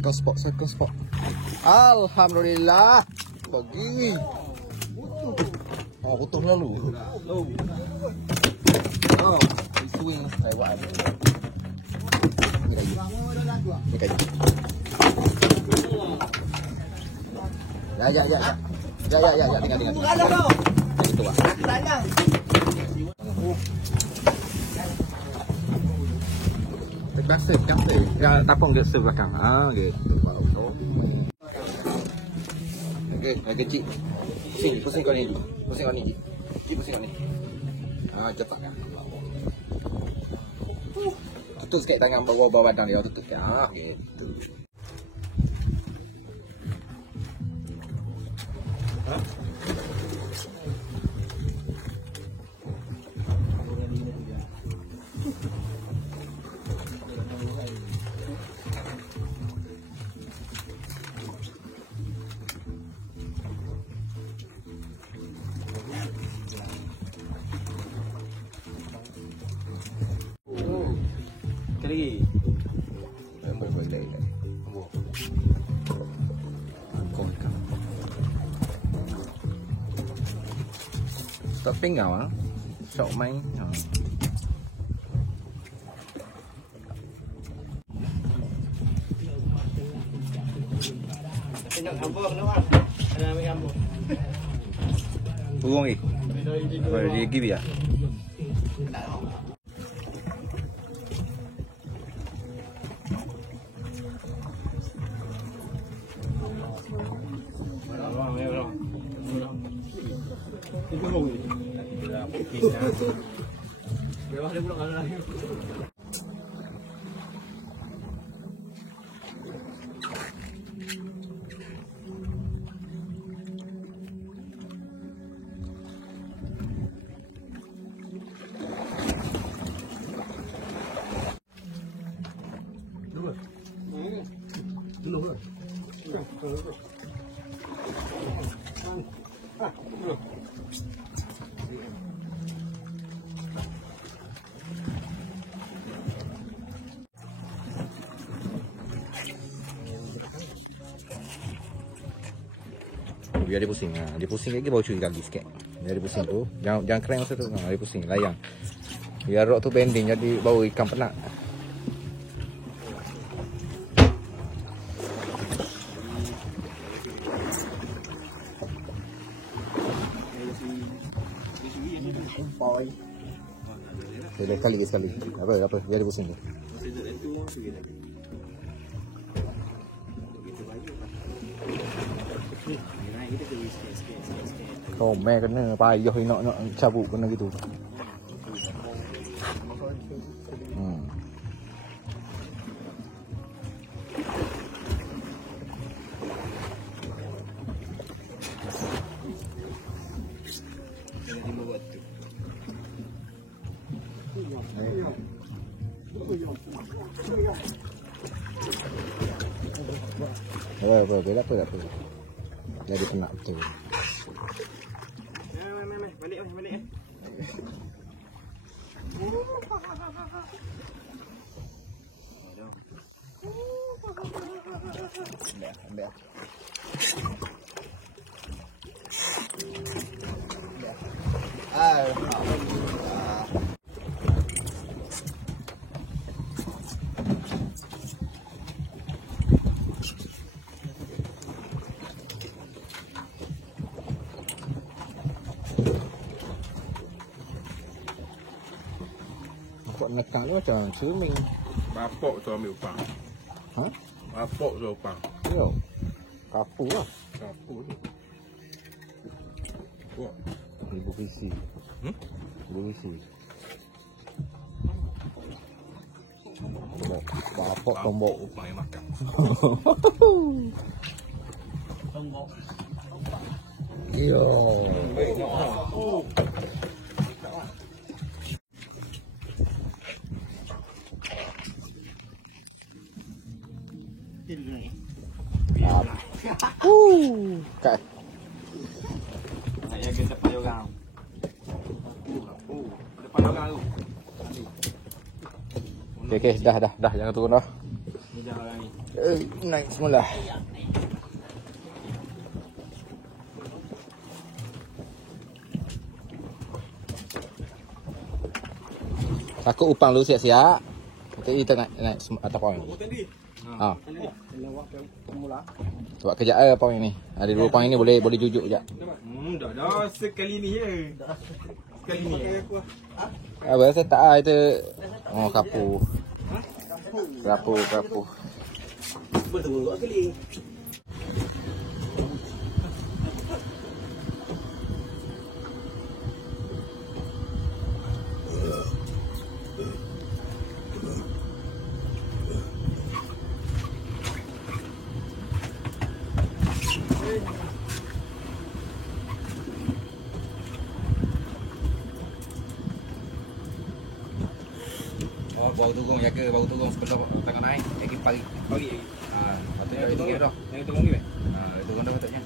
Second spot. Alhamdulillah. Bagi. Oh, putus lalu. Oh, swing Taiwan. Ini kayu. Ya, tinggal. Itu, Pak. Kasih. Yang tapung dia sebelakang. Gitu. Okey, kecil. Pusing kau ni. Pusing kau ni. Cepat. Tutup sikit tangan bawah badan dia, tutup. Gitu. Lagi. Boleh. Stop pingau ah. Sok main. Tengok gambar kenapa? Ada ambil gambar. Burung ni. Boleh dia give ya. Bawah dia pula kalau lagi. Dulu. Biar dia pusing. Dia pusing lagi baru curi kaki sikit. Biar dia pusing tu. Jangan keren masa tu. Dia pusing, layang. Biar rod tu bending jadi bau ikan penak. Sekali. Apa? Biar dia pusing tu. Oh, meh kena payah nak cabut kena gitu. Apa. Jadi penat betul. Balik. Ambil. Nekat tu macam cermin. Bapak tu ambil upang. Ha? Bapak tu upang. Yo. Kapu lah. Kapu tu. Buat. Ibu visi. Ibu visi. Bapak tombok. Upang yang makan. Tombok. Yo. Kat. Saya ke depan orang. Depan orang tu. Okey, dah. Jangan turun dah. Ni dah orang ni. Naik semula. Takut upang lu siap-siap. Kita naik atas poin. Ha. Sebab kejap poin ni. Ada 2 poin ni boleh jujuk kejap. Dah sekali ni je. Sekali ni. Apa saya tak itu. Oh, kapu. Kapu. Betul kali. Bau turun jaga bau turun sebelum tengah naik lagi pagi. Patutnya itu dah. Yang turun ni. Itu turun dah patutnya.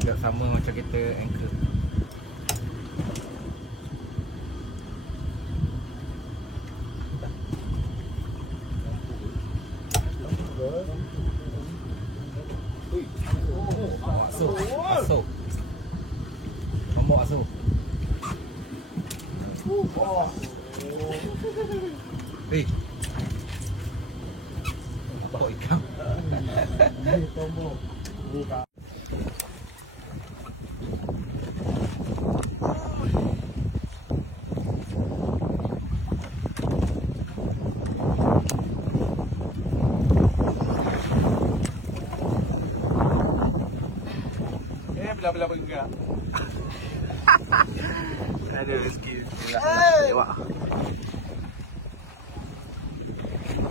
Juga sama macam kita anchor. Asuh. Nombor asuh. Hei. Apa ikan? Tombol. Bila bergerak. Ada rezeki. Lewat.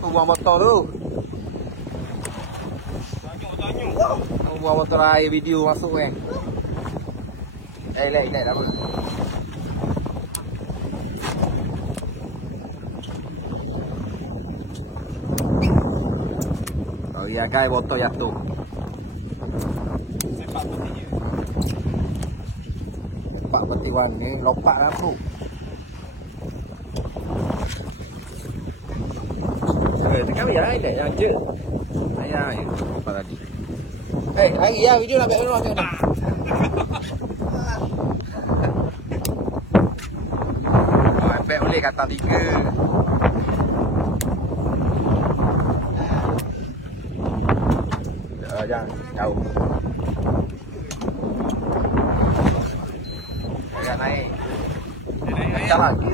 Buang motor tu. Tanyuk. Buang motor air video masuk kan. Relax tak apa. Oh ya guys, botol jatuh. Sepak putih je. Sepak putih wan ni lompat aku. Tekan biar air yang je. Ayah je. Apa tadi? Hari ya video nak buat macam mana? Efek boleh kata 3. Jangan jauh. Jangan naik. Macam lagi.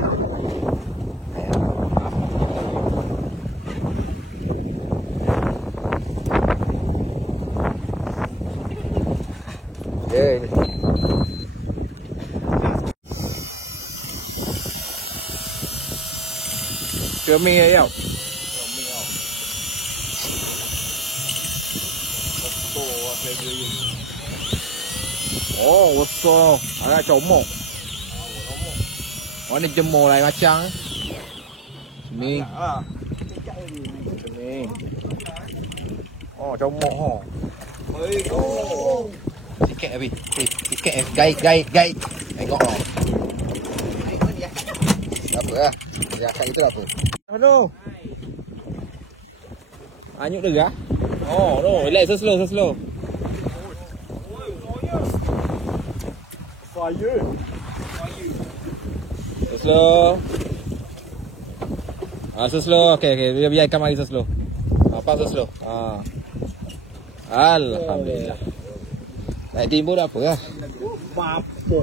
Cermin ya. Oh, besar. Agak comok. Oh, ni jemur lain macam. Ni. Ni. Oh, comok ho. Sikit habis. Sikit guide. Tengok oh. Apa ah? Dia kat itu apa? Hello. Anyuk derah. Oh, no, relax slow. Saya. Slow. Slow. Okay. Biarkan mari slow. Apa slow? Alhamdulillah. Naik timbul apa lah? Apa?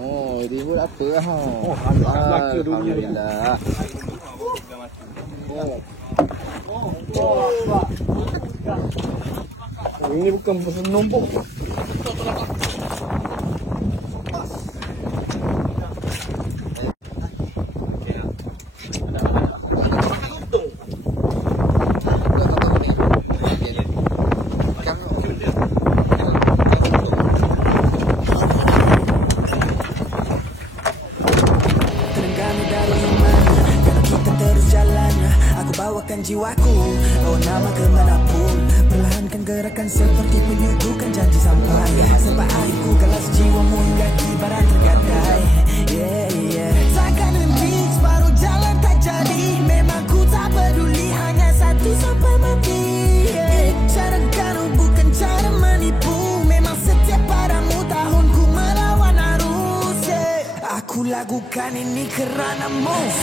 Oh, timbul apa lah? Oh, alhamdulillah. Ini bukan pasal nombor. Jiwaku, oh nama kemanapun, perlahankan gerakan seperti penyudukan janji sampai. Sebab aku kelas jiwamu hingga kibaran tergadai. Yeah. Takkan henti, baru jalan tak jadi. Memang ku tak peduli. lakukan ini keranamu.